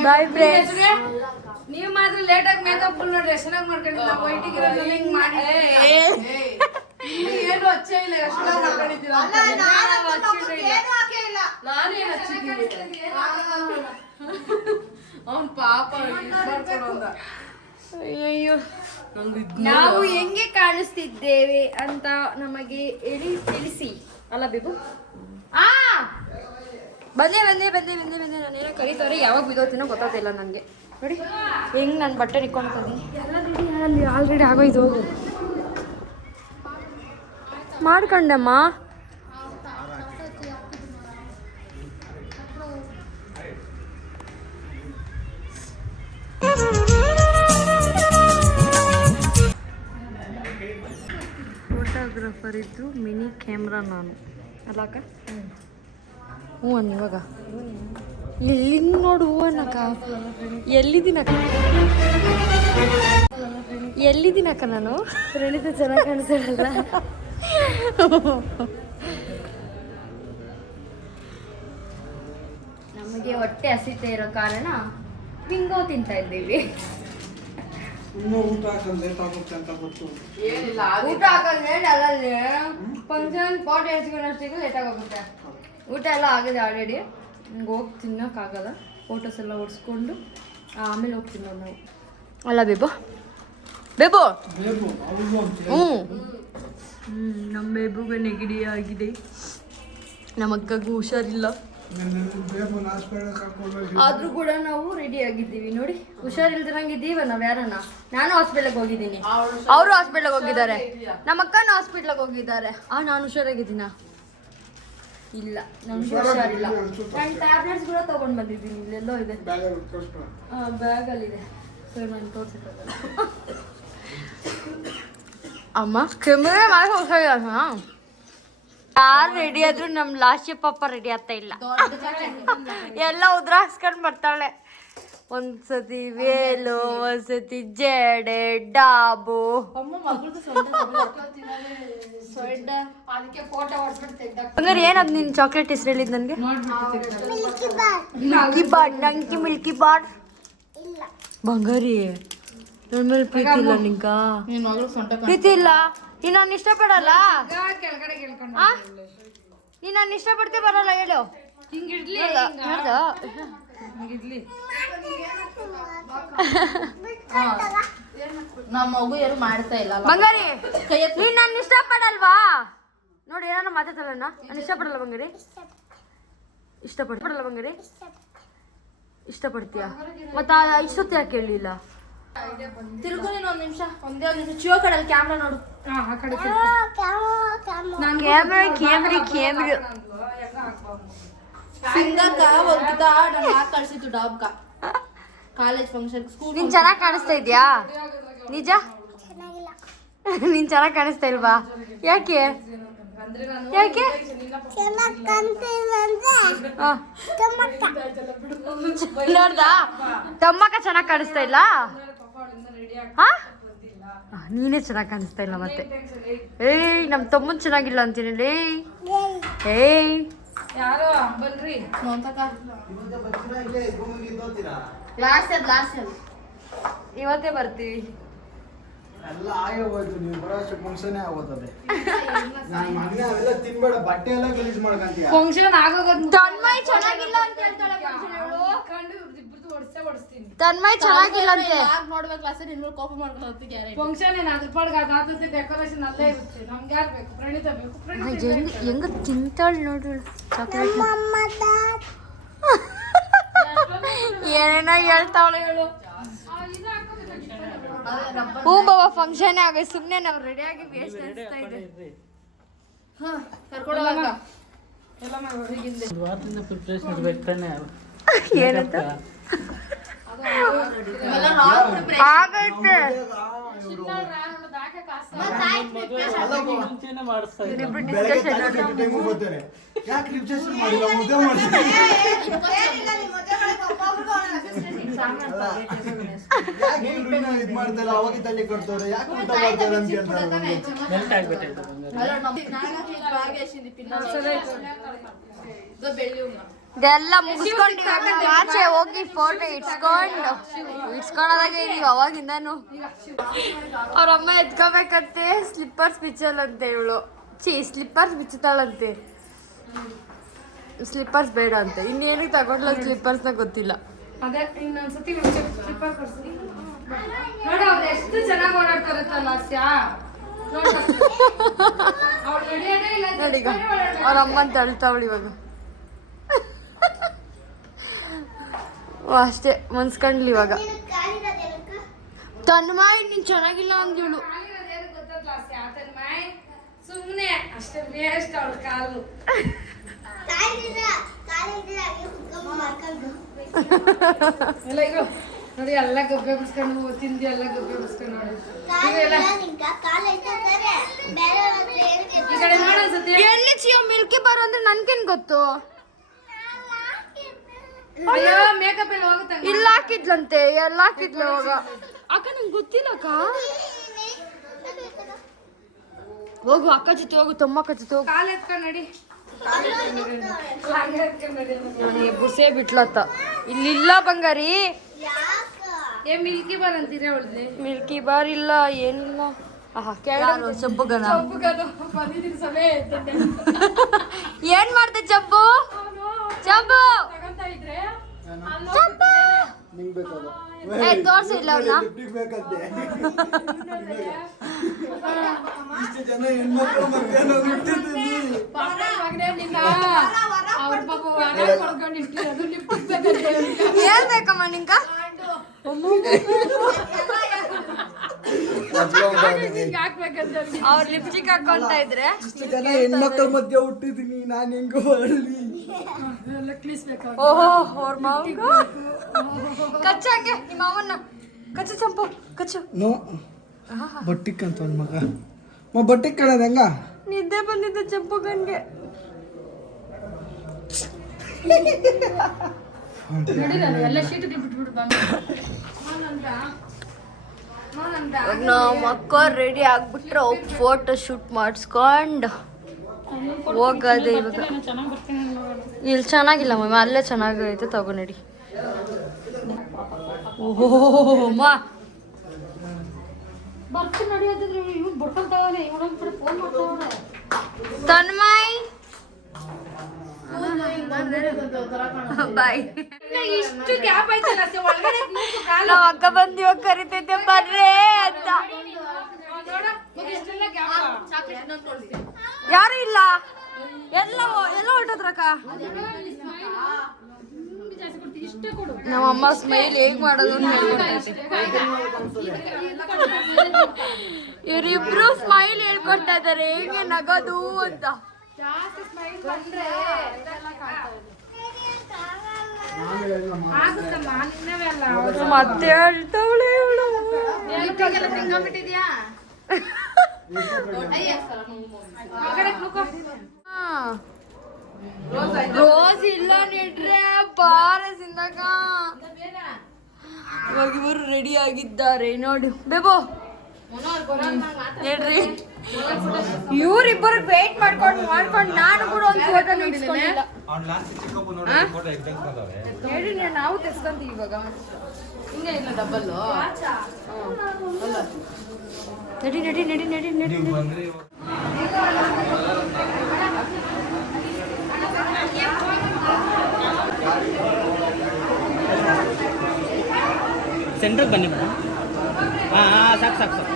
Boy friends. ನೀವು ಮಾತ್ರ ಲೇಟ್ ಆಗಿ ಮೇಕಪ್ ನೋಡ್ರಿ ಎಷ್ಟು ಚೆನ್ನಾಗಿ ಮಾಡ್ಕೊಂಡಿದ್ದೀರಾ. ವೈಟಿಗೆ ಹಿಂಗ್ ಮಾಡಿ ಏನು ಹಚ್ಚೇ ಇಲ್ಲ. ಎಷ್ಟು ಚೆನ್ನಾಗಿ ಮಾಡ್ಕೊಂಡಿದ್ದೀರಾ. ನಾನೇನು ಹಚ್ಚಿದ್ದೀನಿ. ಅವ್ನು ಪಾಪ ಅಯ್ಯೋ, ನಾವು ಹೆಂಗೆ ಕಾಣಿಸ್ತಿದ್ದೇವೆ ಅಂತ ನಮಗೆ ತಿಳಿಸಿ. ಅಲ್ಲ ಬೇಬು? ಬಂದೆ. ನಾನೇನೋ ಕರೀತಾರೆ. ಯಾವಾಗ ಬಿದ್ದೋತೀನೋ ಗೊತ್ತಾಗ್ತಿಲ್ಲ ನನಗೆ. ನೋಡಿ ಹೆಂಗೆ ನಾನು ಬಟ್ಟೆ ಇಟ್ಕೊಂಡು ಎಲ್ಲ ಆಲ್ರೆಡಿ ಆಗೋಯ್ತು. ಮಾಡ್ಕೊಂಡಮ್ಮ. ಫೋಟೋಗ್ರಾಫರ್ ಇದ್ದು ಮಿನಿ ಕ್ಯಾಮ್ರಾ ನಾನು ಅಲ್ಲಕ್ಕ. ಹ್ಞೂ ಅನ್ನ ಇವಾಗ ಎಲ್ಲಿ ನೋಡು ಹೂ ಅನ್ನಕ್ಕ. ಎಲ್ಲಿದ್ದೀನಕ್ಕ ನಾನು? ಪ್ರಣೀತ ಚೆನ್ನಾಗಿ ಕಾಣಿಸಲ್ಲ. ನಮಗೆ ಹೊಟ್ಟೆ ಹಸಿತಾ ಇರೋ ಕಾರಣ ಬಿಂಗೋ ತಿಂತಾ ಇದ್ದೀವಿ. ಊಟ ಹಾಕಂದ್ರೆ ಅಲ್ಲಲ್ಲಿ ಫಂಕ್ಷನ್ ಪಾಟ್ ಎಸ್ಕೊಳ್ಳೋಷ್ಟಿಗೆ ಲೇಟ್ ಆಗೋಗುತ್ತೆ. ಊಟ ಎಲ್ಲ ಆಗಿದೆ ಆಲ್ರೆಡಿ. ಹಿಂಗೆ ಹೋಗಿ ತಿನ್ನೋಕ್ಕಾಗಲ್ಲ. ಫೋಟೋಸ್ ಎಲ್ಲ ಹೊಡ್ಸ್ಕೊಂಡು ಆಮೇಲೆ ಹೋಗಿ ತಿನ್ನೋದು ನಾವು. ಅಲ್ಲ ಬೇಬು? ಹ್ಞೂ ನಮ್ಮ ಬೇಬುಗೆ ನೆಗಡಿ ಆಗಿದೆ. ನಮ್ಮ ಅಕ್ಕಗೂ ಹುಷಾರಿಲ್ಲ, ಆದ್ರೂ ಕೂಡ ನಾವು ರೆಡಿ ಆಗಿದ್ದೀವಿ. ನೋಡಿ, ಹುಷಾರಿಲ್ದಿರಂಗಿದ್ದೀವ ನಾವ್ ಯಾರನ್ನ. ನಾನು ಹಾಸ್ಪಿಟ್ಲಿಗೆ ಹೋಗಿದ್ದೀನಿ, ಅವರು ಹಾಸ್ಪಿಟ್ಲಿಗೆ ಹೋಗಿದ್ದಾರೆ, ನಮ್ಮ ಅಕ್ಕನೂ ಹಾಸ್ಪಿಟ್ಲಿಗೆ ಹೋಗಿದ್ದಾರೆ. ನಾನು ಹುಷಾರಾಗಿದ್ದೀನ? ಇಲ್ಲ, ನನ್ಗೆ ಹುಷಾರಿಲ್ಲ. ನಾನು ಟ್ಯಾಬ್ಲೆಟ್ಸ್ ಕೂಡ ತಗೊಂಡ್ ಬಂದಿದ್ದೀನಿ, ಇಲ್ಲೆಲ್ಲೋ ಇದೆ, ಬ್ಯಾಗಲ್ಲಿದೆ. ಸರ್ ನಾನು ತೋರ್ಸಕ್ಕಾಗಲ್ಲ. ಅಮ್ಮ ಕೆಮ್ಮೆ ಮಾಡಿ ಹುಷಾರಿಲ್ಲ. ಯಾರು ರೆಡಿ ಆದ್ರೂ ನಮ್ ಲಾಸ್ಟ್ ಪಾಪ ರೆಡಿ ಆಗ್ತಾ ಇಲ್ಲ. ಎಲ್ಲ ಉದ್ರಾಸ್ಕೊಂಡ್ ಬರ್ತಾಳೆ. ಒಂದ್ಸತಿ ವೇಲು, ಒಂದ್ಸತಿ ಜಡೆ, ಡಾಬು. ಹಂಗಾರೆ ಏನದ್ ನಿನ್ ಚಾಕ್ಲೇಟ್ ಹೆಸರು ಹೇಳಿದ್ ನನ್ಗೆ? Milky bar. ನಂಗೆ ಮಿಲ್ಕಿ ಬಾರ್ ಬಂಗಾರಿ ನನ್ ಮೇಲೆ ಪ್ರೀತಿ ಇಲ್ಲ ನಿಂಕ? ಪ್ರೀತಿ ಇಲ್ಲ? ನೀನ್ ನಾನು ಇಷ್ಟಪಡಲ್ಲ? ನೀನ್ ನಾನು ಇಷ್ಟಪಡ್ತಿ ಬರಲ್ಲ ಹೇಳು. ನಮ್ಮ ಮಗು ಏನು ಮಾಡ್ತಾ ಇಲ್ಲ ಬಂಗಾರಿ, ನೀನ್ ನನ್ನ ಇಷ್ಟಪಡಲ್ವಾ? ನೋಡಿ ಏನಾರ ಮಾತಾಡ್ತಲ್ಲ. ನಾನು ಇಷ್ಟಪಡಲ್ಲ ಬಂಗಾರಿ. ಇಷ್ಟಪಡಲ್ಲ ಬಂಗಾರಿ? ಇಷ್ಟಪಡ್ತೀಯಾ? ಮತ್ತ ಇಷ್ಟೊತ್ತು ಯಾಕೆ ಹೇಳಿಲ್ಲ? ತಿರುಗು ನೀನು ಒಂದ್ ನಿಮಿಷ, ಒಂದೇ ಒಂದ್ ನಿಮಿಷ. ಚಿವ ಕಡೆಯಲ್ಲಿ ಕ್ಯಾಮ್ರಾ ನೋಡು. ಸಿಂಗಕ್ಕ ಒಂದ್ ನಾನು ಹಾಕಿ ಕಳ್ಸಿತ್ತು ಡಾಬ್ಕ ಕಾಲೇಜ್ ಫಂಕ್ಷನ್ ಸ್ಕೂಲ್. ನೀನ್ ಚೆನ್ನಾಗಿ ಕಾಣಿಸ್ತಾ ಇದ್ಯಾ? ನಿಜ? ನೀನ್ ಚೆನ್ನಾಗಿ ಕಾಣಿಸ್ತಾ ಇಲ್ವಾ? ಯಾಕೆ ಯಾಕೆ? ನೋಡ್ದಾ, ತಮ್ಮಕ್ಕ ಚೆನ್ನಾಗಿ ಕಾಣಿಸ್ತಾ ಇಲ್ಲ? ನೀನೇ ಚೆನ್ನಾಗಿ ಕಾಣಿಸ್ತಾ ಇಲ್ಲ ಮತ್ತೆ. ಏಯ್, ನಮ್ ತಮ್ಮನ್ ಚೆನ್ನಾಗಿಲ್ಲ ಅಂತೀನಿ. ಏಯ್ ಯಾರೋ ಬನ್ರಿ ಇವತ್ತೇ ಬರ್ತೀವಿ. ಎಲ್ಲ ಆಗೇ ಹೋಯ್ತು, ನೀವು ಬರೋಷ್ಟು ಫಂಕ್ಷನೇ ಆಗೋತದೆ. ನಾನು ಮಗನೇ ಅವೆಲ್ಲ ತಿನ್ಬೇಡ, ಬಟ್ಟೆ ಎಲ್ಲ ಗಲೀಜ್ ಮಾಡ್ಕೊಂತೀಯ. ಫಂಕ್ಷನ್ ಆಗೋದು ತನ್ಮಯ್ ಚೆನ್ನಾಗಿಲ್ಲ ಅಂತ ಹೇಳ್ತಾಳೆ. ತನ್ಮಯ್ ಚೆನ್ನಾಗಿಲ್ಲ ಅಂತೆ. ನೋಡ್ಬೇಕು ಅಷ್ಟೇ, ನಿನ್ನ ಕೋಪ ಮಾಡ್ಕೊಳ್ಳೋದು ಗ್ಯಾರಂಟಿ. ಫಂಕ್ಷನ್ ಏನು ಅದ್ರ ಪಾಡ್ಗೆ ಅದಾದ ಡೆಕೋರೇಷನ್ ಅಲ್ಲೇ ಇರುತ್ತೆ. ನಮ್ಗೆ ಯಾರು ಬೇಕು? ಪ್ರಣೀತ ಬೇಕು. ಹೆಂಗ ತಿಂತಾಳೆ ನೋಡ್ರಿ ಚಾಕ್ಲೇಟ್. ಏನೇನೋ ಹೇಳ್ತಾವಳೆ ಹೇಳು. ಹ್ಞೂ ಬಾಬಾ, ಫಂಕ್ಷನ್ ಆಗ ಸುಮ್ಮನೆ ನಾವು ರೆಡಿ ಆಗಿ ವೇಸ್ಟ್ ಅನಿಸ್ತಾ ಇದೆ. ಏನಂತ ಆಗೈತೆ. ಯಾಕೆ ರಿಜಿಸ್ಟ್ರೇಷನ್ ಮಾಡಿಲ್ಲ? ಮುದ್ದೆ ಮಾಡ್ತೀನಿ. ಯಾಕೆ ಇದ್ ಮಾಡ್ತಾರೆ? ಅವಾಗ ತಲೆ ಕೊಡ್ತಾರೆ, ಯಾಕೆ ಊಟ ಮಾಡ್ತಾರೆ ಅಂತ ಕೇಳ್ತಾರೆ. ಇದೆಲ್ಲ ಮುಗಿಸ್ಕೊಂಡು ಆಚೆ ಹೋಗಿ ಫೋಟೋ ಇಟ್ಸ್ಕೊಳೋದಾಗೆ ಇದೀವಿ ಅವಾಗಿಂದಾನು. ಅವ್ರಮ್ಮ ಎತ್ಕೋಬೇಕಂತೆ ಸ್ಲಿಪ್ಪರ್ಸ್ ಬಿಚ್ಚಲ್ಲಂತೆ ಇವಳು. ಸ್ಲಿಪ್ಪರ್ಸ್ ಬಿಚ್ಚುತ್ತಾಳಂತೆ. ಸ್ಲಿಪ್ಪರ್ಸ್ ಬೇಡ ಅಂತೆ. ಇನ್ನೇನಿಗೆ ತಗೊಂಡ್ಲ ಸ್ಲಿಪ್ಪರ್ಸ್ನ ಗೊತ್ತಿಲ್ಲ. ಅದೇ ಇನ್ನೊಂದ್ಸತಿ ಸ್ಲಿಪ್ಪರ್ ಕೊಡ್ಸಿ ನೋಡಿ. ಅವ್ರು ಎಷ್ಟು ಚೆನ್ನಾಗಿ ಓಡಾಡ್ತಾರತ್ತಲ್ಲ ಹಾಸ್ಯ. ನೋಡೀಗ ಅವ್ರ ಅಮ್ಮನ್ ತಳ್ತಾವಳು ಇವಾಗ. ಅಷ್ಟೇ ಮನ್ಸ್ಕೊಂಡ್ಲಿ ಇವಾಗ. ತನ್ಮಾಯ್ ನೀನ್ ಚೆನ್ನಾಗಿಲ್ಲ ಅಂದ್ಳು. ಸುಮ್ಮನೆ ಅಷ್ಟೇ ವೇಸ್ಟ್ ಅವಳ ಕಾಲು. ಎಲ್ಲ ಈಗ ನೋಡಿ, ಎಲ್ಲ ಗಬ್ಬೆ ಬಿಡ್ಸ್ಕೊಂಡು ತಿಂದು ಎಲ್ಲ ಗಬ್ಬೆ ಬಿಡ್ಸ್ಕೊಂಡು ನೋಡಿ. ಈ ಕಡೆ ನೋಡ ಅನ್ಸುತ್ತೆ. ಎಲ್ಲಿ ಚಿಯೋ ಮಿಲ್ಕಿ ಬಾರ್ ಅಂದ್ರೆ ನನ್ಗೇನ್ ಗೊತ್ತು? ಅಯ್ಯೋ, ಮೇಕಪ್ ಎಲ್ಲ ಹೋಗುತ್ತೆ. ಇಲ್ಲ ಹಾಕಿದ್ಲಂತೆ, ಎಲ್ಲ ಹಾಕಿದ್ಲು ಅವಾಗ. ಅಕ್ಕ ನಂಗೆ ಗೊತ್ತಿಲ್ಲ ಅಕ್ಕ. ಹೋಗು ಅಕ್ಕ ಜೊತೆ ಹೋಗು, ತಮ್ಮಕ್ಕ ಜೊತೆ ಹೋಗು. ಕಾಲು ಎತ್ಕೊಂಡು ನಡಿ. ನನಗೆ ಬುಸೆ ಬಿಟ್ಲತ್ತ. ಇಲ್ಲಿಲ್ಲ ಬಂಗಾರಿ. ಏ ಮಿಲ್ಕಿ ಬಾರ್ ಅಂತೀರಿ ಅವಳ್ದೆ. ಮಿಲ್ಕಿ ಬಾರ್ ಇಲ್ಲ, ಏನಿಲ್ಲ. ಜಬ್ಬುಗನ ಬಂದಿದ್ದೀನಿ ಸಮಯ ಏನ್ ಮಾಡ್ದೆ ಜಬ್ಬು? ಜಬ್ಬು ತಗೊಂತ ಇದ್ರೆ ನಿಂಗೆ ಬೇಕದು ತೋರ್ಸು ಇಲ್ಲ ಅವ್ರನ್ನ. ಲಿಫ್ಟಿಗೆ ಬೇಕಂತೆ ಇಷ್ಟು ಜನ ಹೆಣ್ಮಕ್ಳು ಮಕ್ಕಳು ಹುಟ್ಟಿದ್ದೀನಿ ಅವ್ರ ಪಾಪ ಹೊರ ಮಾಡ್ಕೊಂಡು ಇಟ್ಟಿರೋದು ಲಿಫ್ಟ್ ಬೇಕಂತ ಏನ್ ಬೇಕಮ್ಮ ನಿಂಗ? ಹಾಕ್ಬೇಕಂತ ಅವ್ರ ಲಿಪ್ಸ್ಟಿಕ್ ಹಾಕೊಂತ ಇದ್ರೆ ಇಷ್ಟು ಜನ ಹೆಣ್ಮಕ್ಳ ಮಧ್ಯೆ ಹುಟ್ಟಿದ್ದೀನಿ ನಾನು ಹೆಂಗ ಬರಲಿ ನಕ್ಲಿಸ್ ಬೇಕು ಓಹೋ ಅವ್ರ ಮಾವಂಗ ಕಚ್ಚಂಗೆ ನಿಮ್ಮ ಮಾವನ್ನ ಕಚ್ಚು ಚಂಪು ಕಚ್ಚು. ನೋ ಬಟ್ಟಿಕ್ ಅಂತ ಒಂದು ಮಗ ಬಟ್ಟಿಕ್ ಕಣದ ಹೆಂಗ ನಿದ್ದೆ ಬಂದಿದ್ದ ಚಂಪುಗನ್ಗೆ. ಎಲ್ಲ ಶೀಟ್ ಬಿಟ್ಬಿಟ್ಟು ಬಂದು ನಾವು ಮಕ್ಕಳು ರೆಡಿ ಆಗ್ಬಿಟ್ರೆ ಹೋಗಿ ಫೋಟೋ ಶೂಟ್ ಮಾಡಿಸ್ಕೊಂಡು ಹೋಗೋದೇ ಇವಾಗ. ಚೆನ್ನಾಗಿ ಬರ್ತೀನಿ ಇಲ್ಲಿ ಚೆನ್ನಾಗಿಲ್ಲ ಮಮ್ಮಿ, ಅಲ್ಲೇ ಚೆನ್ನಾಗೈತೆ ತಗೊಂಡಿ. ಓಹೋ ಮಾ ಬರ್ತೀನಿ ನಡೆಯೋದಿದ್ರೆ ಇವ್ನು ಬರ್ಕೊಳ್ತಾವನೆ ಇವನೊಂದು ಫೋನ್ ಮಾಡ್ತಾವನೆ ತನ್ಮಯ್ ಬಾಯ್. ಇಷ್ಟು ಗ್ಯಾಪ್ ಆಯ್ತಲ್ಲ ಒಳಗಡೆ ನಾವು ಅಕ್ಕ ಬಂದು ಇವಾಗ ಕರಿತೈತೆ ಬರ್ರೇ ಅಂತ. ಯಾರು ಇಲ್ಲ, ಎಲ್ಲ ಹೊರಟೋದ್ರಕ್ಕ. ನಮ್ಮ ಅಮ್ಮ ಸ್ಮೈಲ್ ಹೇಗ್ ಮಾಡೋದು ಅಂತ ಹೇಳ್ಕೊಡ್ತೈತೆ. ಇವರಿಬ್ರು ಸ್ಮೈಲ್ ಹೇಳ್ಕೊಡ್ತಾ ಇದಾರೆ ಹೇಗೆ ನಗೋದು ಅಂತ. ಮತ್ತೆ ಹೇಳ್ತಾವಳೆ ಇವಳು. ರೋಸ್ ಇಲ್ಲ ನಿಡ್ರೆ ಬಾರಸಿಂದಾಗ. ಇವಾಗ ಇವರು ರೆಡಿ ಆಗಿದ್ದಾರೆ ನೋಡಿ ಬೇಬೋ ಹೇಳ್ರಿ. ಇವ್ರಿಬ್ಬರು ವೇಟ್ ಮಾಡ್ಕೊಂಡು ನಾನು ಕೂಡ ಒಂದು ಫೋಟೋ ನಿಲ್ಸ್ಕೊಂಡಿಲ್ಲ ಹೇಳಿ. ನಾವು ತೆಸ್ಕೊಂತೀವಿ ಇವಾಗ. ನಡಿ ನಡಿ ನಡಿ ನಡಿ ನಡಿ ನಡಿ. ಸೆಂಟ್ರಿಗೆ ಬನ್ನಿ ಮೇಡಮ್. ಸಾಕು ಸಾಕು ಸಾಕು.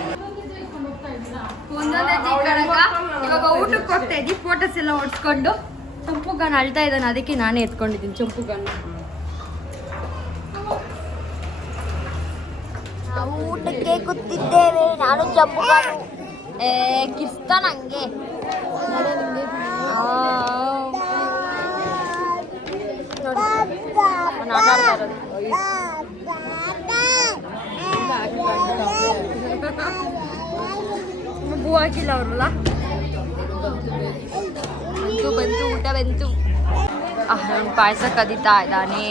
ಒಂದೊಂದೇ ಕಣಕ ಇವಾಗ ಊಟಕ್ಕೆ ಹೋಗ್ತಾ ಇದ್ದಿ. ಫೋಟೋಸ್ ಎಲ್ಲ ಹೊಡ್ಸ್ಕೊಂಡು ಚಂಪುಗನ್ ಅಳ್ತಾ ಇದ್ದಾನೆ, ಅದಕ್ಕೆ ನಾನೇ ಎತ್ಕೊಂಡಿದ್ದೀನಿ ಚಂಪುಗನ್. ನಾವು ಊಟಕ್ಕೆ ಕೂತಿದ್ದೇವೆ, ನಾನು ಚಂಪುಗನು. ಕಿರ್ಸ್ತಾನ ಹಂಗೆ ಹೂ ಹಾಕಿಲ್ಲ ಅವ್ರಲ್ಲ. ಬಂತು ಊಟ ಬಂತು. ಪಾಯಸ ಕದೀತಾ ಇದ್ದಾನೆ,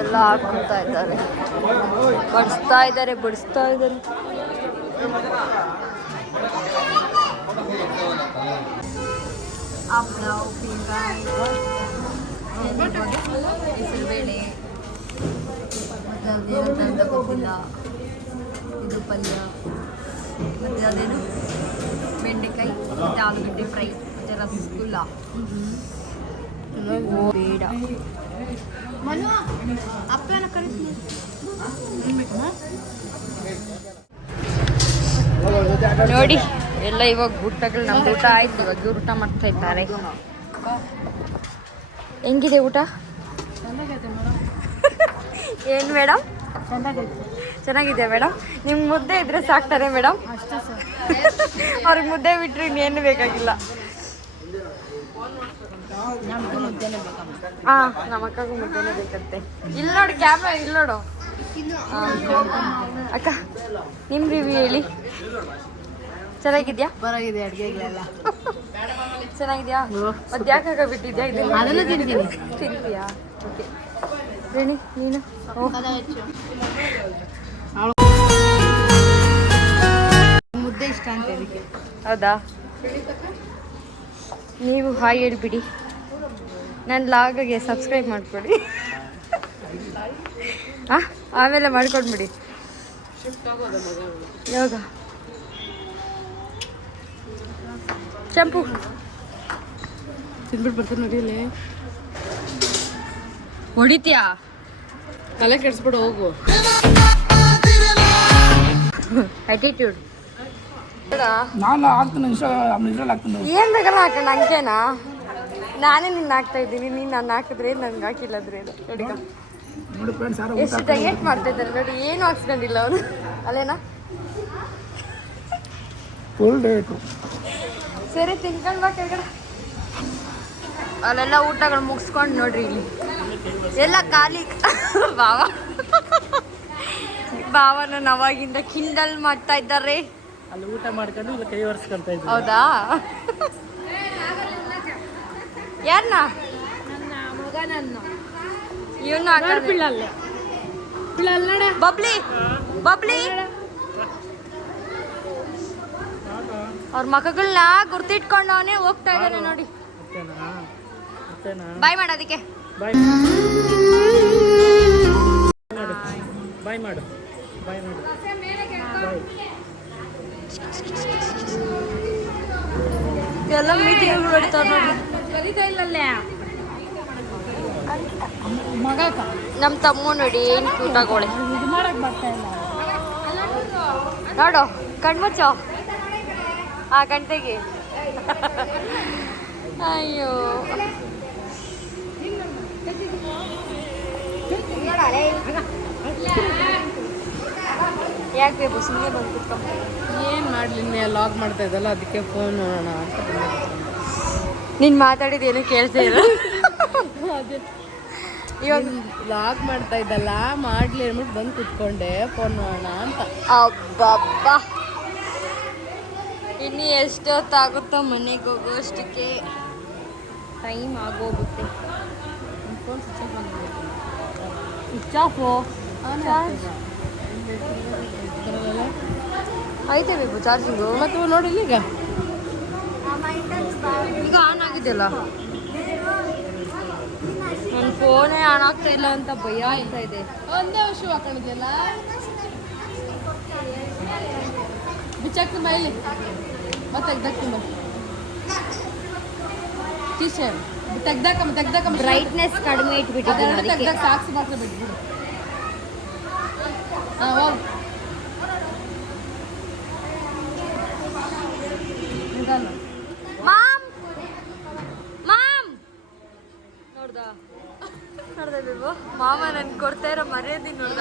ಎಲ್ಲ ಹಾಕ್ತಾ ಇದ್ದಾರೆ, ಬಡಿಸ್ತಾ ಇದ್ದಾರೆ. ಹಪ್ಪಳ, ಉಪ್ಪಿನಕಾಯಿ, ಹೆಸರುಬೇಳೆ, ಅದೇನು ಗೊತ್ತಿಲ್ಲ, ಇದು ಪಲ್ಯ, ಮತ್ತು ಅದೇನು ಬೆಂಡೆಕಾಯಿ, ಮತ್ತು ಆಲೂಗಡ್ಡೆ ಫ್ರೈ, ಮತ್ತು ರಸಗುಲ್ಲ. ಬೇಡ ನೋಡಿ ಎಲ್ಲ ಇವಾಗ ಊಟಗಳು. ನಮ್ದು ಊಟ ಆಯ್ತು, ಇವಾಗ ಇವ್ರು ಊಟ ಮಾಡ್ತಾ ಇದ್ದಾರೆ. ಹೆಂಗಿದೆ ಊಟ? ಏನು ಮೇಡಮ್? ಚೆನ್ನಾಗಿದೆ ಮೇಡಮ್. ನಿಮ್ಗೆ ಮುದ್ದೆ ಇದ್ರೆ ಸಾಕ್ತಾರೆ ಮೇಡಮ್. ಅವ್ರಿಗೆ ಮುದ್ದೆ ಬಿಟ್ಟರೆ ಇನ್ನೇನು ಬೇಕಾಗಿಲ್ಲ. ಹಾಂ, ನಮ್ಮ ಅಕ್ಕಗೂ ಮುದ್ದೆನೇ ಬೇಕಂತೆ. ಇಲ್ಲಿ ನೋಡಿ ಕ್ಯಾಮ್ರಾ, ಇಲ್ಲಿ ನೋಡು ಅಕ್ಕ. ನಿಮ್ಮ ರಿವ್ಯೂ ಹೇಳಿ. ಚೆನ್ನಾಗಿದ್ಯಾ? ಬರಾಗಿದೆ ಅಡುಗೆಗಳೆಲ್ಲ ಚೆನ್ನಾಗಿದ್ಯಾ? ಮತ್ತೆ ಯಾಕಾಗ ಬಿಟ್ಟಿದ್ಯಾ? ಅದೆಲ್ಲ ತಿಂತೀನಿ. ತಿಂತೀಯಾ? ಓಕೆ ರೇಣಿ ನೀನು? ಮುದ್ದೆ ಇಷ್ಟ ಅಂತ ಅದಕ್ಕೆ. ಹೌದಾ? ನೀವು ಹಾಯ್ ಹೇಳ್ಬಿಡಿ. ನನ್ನ ಲಾಗಿಗೆ ಸಬ್ಸ್ಕ್ರೈಬ್ ಮಾಡಿಕೊಡಿ. ಹಾಂ, ಆಮೇಲೆ ಮಾಡ್ಕೊಂಡ್ಬಿಡಿ. ಯಾವಾಗ ಚಂಪು ತಿಂದ್ಬಿಟ್ಟು ಬರ್ತಾರೆ ನೋಡಿ ಇಲ್ಲಿ. ಹೊಡಿತೀಯಾ? ತಲೆ ಕೆಡಿಸ್ಬಿಡು ಹೋಗು. ಆಟಿಟ್ಯೂಡ್ ನಾನು ಹಾಕ್ತೀನಿ ಇದ್ರಲ್ಲಿ ಹಾಕ್ತೀನಿ. ಏನ್ ಬೇಕಲ್ಲ ಹಾಕೋಣ ಅಂಕೇನಾ? ನಾನೇ ನಿನ್ನ ಹಾಕ್ತಾ ಇದ್ದೀನಿ, ನೀನು ನನ್ನ ಹಾಕಿದ್ರೆ ನನ್ಗೆ ಹಾಕಿಲ್ಲದ್ರೆ ನೋಡಿ ನೋಡಿ ಫ್ರೆಂಡ್ಸ್ ಯಾರೋ ಎಷ್ಟು ಡಯಟ್ ಮಾಡ್ತಾ ಇದ್ದಾರೆ ನೋಡಿ, ಏನು ಹಾಕ್ಸ್ಕೊಂಡಿಲ್ಲ ಅವನು ಅಲ್ಲೇನಾ? Full date. ಸರಿ ತಿನ್ಕೊಂಡು ಬಾ ಕೆಳಗಡೆ. ಅಲ್ಲೆಲ್ಲ ಊಟಗಳು ಮುಗಿಸ್ಕೊಂಡು ನೋಡ್ರಿ ಇಲ್ಲಿ ಎಲ್ಲ ಖಾಲಿ. ಭಾವನ ಅವಾಗಿಂದ ಕಿಂಡಲ್ ಮಾಡ್ತಾ ಇದ್ದಾರೆ. ಅಲ್ಲಿ ಊಟ ಮಾಡ್ಕೊಂಡು ಇಲ್ಲ ಕೈ ಒರೆಸ್ಕೊಂತ ಇದ್ದೆ. ಹೌದಾ? ಯಾರನ್ನ? ಇವನ್ನ ಬಬ್ಲಿ ಬಬ್ಲಿ ಅವ್ರ ಮಕ್ಕಳನ್ನ ಗುರ್ತಿಟ್ಕೊಂಡವನೇ ಹೋಗ್ತಾ ಇದ್ದಾನೆ ನೋಡಿ. ಬಾಯ್ ಮಾಡೋದಕ್ಕೆ ಬಾಯ್ ಮಾಡು ಬಾಯ್ ಮಾಡು. ಎಲ್ಲ ಮೀಟಿಂಗ್ ನೋಡ್ತಾವ ನೋಡಿ. ನಮ್ಮ ತಮ್ಮ ನೋಡಿ ಏನು ಕ್ಯೂಟಾಗೋಳೆ ನೋಡು. ಕಣ್ಮುಚ್ಚೋ ಆ ಗಂಟೆಗೆ. ಅಯ್ಯೋ ಯಾಕೆ ಬೇಕು ಸುಮ್ಮನೆ ಬಂದು ಕುತ್ಕೊಂಡು ಏನು ಮಾಡಲಿ, ಲಾಗ್ ಮಾಡ್ತಾ ಇದ್ದಲ್ಲ ಅದಕ್ಕೆ ಫೋನ್ ನೋಡೋಣ ಅಂತ ನೀನು ಮಾತಾಡಿದ್ದೇನು ಕೇಳ್ತಾ ಇಲ್ಲ. ಇವಾಗ ಲಾಗ್ ಮಾಡ್ತಾ ಇದ್ದಲ್ಲ ಮಾಡ್ಲಿ ಅಂದ್ಬಿಟ್ಟು ಬಂದು ಕುತ್ಕೊಂಡೆ ಫೋನ್ ನೋಡೋಣ ಅಂತ. ಅಬ್ಬಬ್ಬ ಇನ್ನು ಎಷ್ಟೊತ್ತಾಗುತ್ತೋ ಮನೆಗೆ ಹೋಗೋಷ್ಟಕ್ಕೆ ಟೈಮ್ ಆಗೋಗುತ್ತೆ. ಫೋನ್ ಸ್ವಿಚ್ ಆಫು ಐತೆ ಬೇಕು ಚಾರ್ಜಿಂಗು. ಮತ್ತು ನೋಡಿಲ್ಲ ಈಗ ಆನ್ ಆಗಿದೆಯಲ್ಲ. ನನ್ನ ಫೋನೇ ಆನ್ ಆಗ್ತಾ ಇಲ್ಲ ಅಂತ ಭಯ ಆಗ್ತಾ ಇದೆ. ಒಂದೇ ಶೂ ಹಾಕೊಂಡಿದ್ಯಲ್ಲ, ಬಿಚ್ಚಾಕ್ತೀನಿ ಮೈಲಿ ಮತ್ತೆ ತೆಗ್ದಾಕ್ತೀನಿ ಟೀ ಶರ್ಟ್ ತೆಗ್ದಾಕಮ್ಮ ಬ್ರೈಟ್ನೆಸ್ ಕಡಿಮೆ ಇಟ್ಬಿಟ್ಟಿದ್ದೀನಿ ಅದಕ್ಕೆ. ತೆಗ್ದಾಕ ಸಾಕ್ಸ್ ಮಾತ್ರ ಬಿಟ್ಬಿಡು. ಹಾಂ ಹೋಗಿ ಮಾಮ್ ಮಾಮ್ ನೋಡ್ದ ಬೇಬು ಮಾಮ ನನ್ಗೆ ಕೊಡ್ತಾ ಇರೋ ಮರ್ಯಾದೆ ನೋಡ್ದ.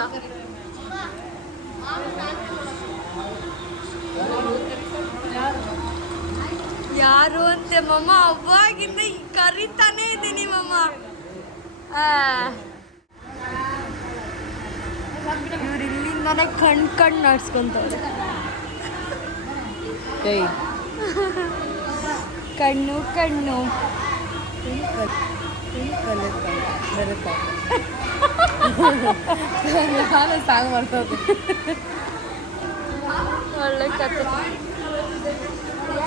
ಯಾರು ಅಂತೆ ಮಮ್ಮ? ಅವಾಗಿಂದ ಕರಿತಾನೆ ಇದ್ದೀನಿ ಮಮ್ಮ. ಇವ್ರು ಇಲ್ಲಿಂದಾನೆ ಕಣ್ ನಡ್ಸ್ಕೊಂತವ್ರೆ. ಕಣ್ಣು ಕಣ್ಣು ನಾನು ಸಾಂಗ್ ಮಾಡ್ತೋದು ಒಳ್ಳೆ ಕತೆ.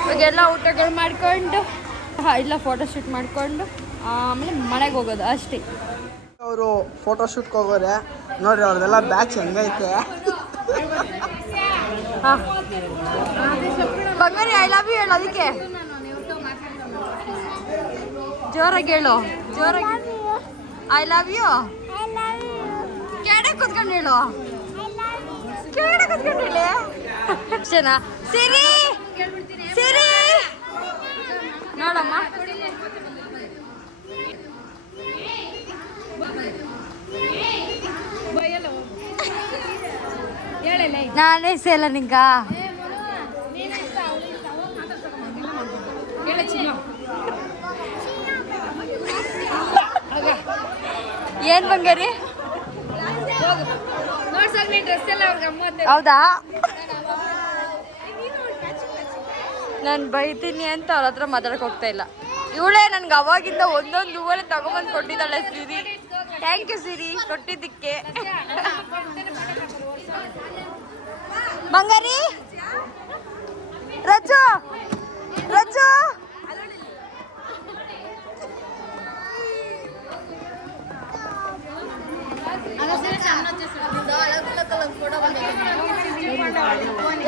ಇವಾಗೆಲ್ಲ ಊಟಗಳು ಮಾಡ್ಕೊಂಡು ಇಲ್ಲ ಫೋಟೋಶೂಟ್ ಮಾಡ್ಕೊಂಡು ಆಮೇಲೆ ಮನೆಗೆ ಹೋಗೋದು ಅಷ್ಟೇ. ಅವರು ಫೋಟೋಶೂಟ್ಗೆ ಹೋಗೋರೆ ನೋಡ್ರಿ, ಅವ್ರದ್ದೆಲ್ಲ ಬ್ಯಾಚ್ ಹೆಂಗೈತೆ. ಹಾಂ ಬಂಗಾರಿ ಐ ಲವ್ ಯು ಹೇಳು ಅದಕ್ಕೆ. ಜೋರಾಗಿ ಹೇಳು, ಜೋರಾಗಿ ಐ ಲವ್ ಯು. ಕೆಡೆ ಕುತ್ಕೊಂಡು ಹೇಳು, ಕೆಡೆ ಕುತ್ಕೊಂಡು ಹೇಳಿ ಅಷ್ಟೇನಾ? ಸಿರಿ ಸಿರಿ ನೋಡಮ್ಮ. ನಾನೇ ಸೇಲ ನಿಂಗ ಏನ್ ಬಂಗಾರಿ? ಹೌದಾ? ನಾನು ಬೈತೀನಿ ಅಂತ ಅವ್ರ ಹತ್ರ ಮಾತಾಡಕ್ ಹೋಗ್ತಾ ಇಲ್ಲ. ಇವಳೇ ನನ್ಗೆ ಅವಾಗಿಂದ ಒಂದೊಂದು ಹೂವಲ್ಲಿ ತಗೊಂಬಂದು ಕೊಟ್ಟಿದ್ದಾಳೆ ಸಿರಿ. ಥ್ಯಾಂಕ್ ಯು ಸಿರಿ ಕೊಟ್ಟಿದ್ದಕ್ಕೆ. ಬಂಗಾರಿ ರಜು ರಜು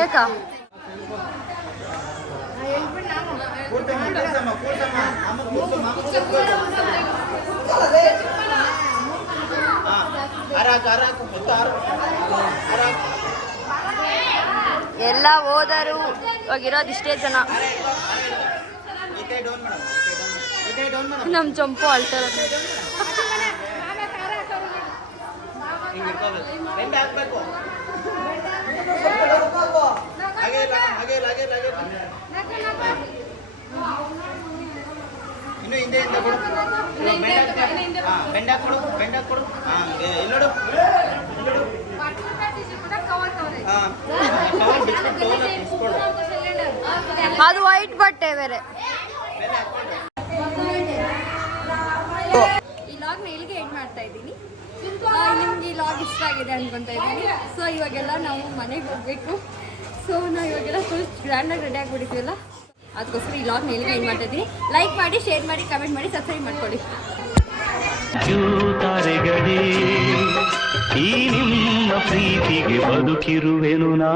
ಯಾಕ ಎಲ್ಲ ಹೋದರು, ಇವಾಗಿರೋದು ಇಷ್ಟೇ ಜನ. ನಮ್ಮ ಚಂಪು ಅಳ್ತಾರ. ಇನ್ನು ಹಿಂದೆ ಕೊಡು, ಬೆಂಡ ಕೊಡು, ಬೆಂಡ ಕೊಡು. ಇಲ್ಲೋಡು, ಅದು ವೈಟ್ ಬಟ್ಟೆ ಬೇರೆ. ಈ ಲಾಗ್ನ ಎಲ್ಲಿಗೆ ಎಂಡ್ ಮಾಡ್ತಾ ಇದ್ದೀನಿ. ನಿಮ್ಗೆ ಈ ಲಾಗ್ ಇಷ್ಟ ಆಗಿದೆ ಅನ್ಕೊಂತ ಇದ್ದೀನಿ. ಸೊ ಇವಾಗೆಲ್ಲ ನಾವು ಮನೆಗೆ ಹೋಗ್ಬೇಕು. ಸೊ ನಾವು ಇವಾಗೆಲ್ಲ ಫುಲ್ ಗ್ರ್ಯಾಂಡಾಗಿ ರೆಡಿ ಆಗಿಬಿಟ್ಟಿದ್ವಲ್ಲ, ಅದಕ್ಕೋಸ್ಕರ ಈ ಲಾಗ್ನ ಎಲ್ಲಿಗೆ ಎಂಡ್ ಮಾಡ್ತಾ ಇದ್ದೀನಿ. ಲೈಕ್ ಮಾಡಿ, ಶೇರ್ ಮಾಡಿ, ಕಮೆಂಟ್ ಮಾಡಿ, ಸಬ್ಸ್ಕ್ರೈಬ್ ಮಾಡ್ಕೊಳ್ಳಿ. ತಾರೆಗಳೇ ಈ ನಿಮ್ಮ ಪ್ರೀತಿಗೆ ಬದುಕಿರುವೆನು ನಾ.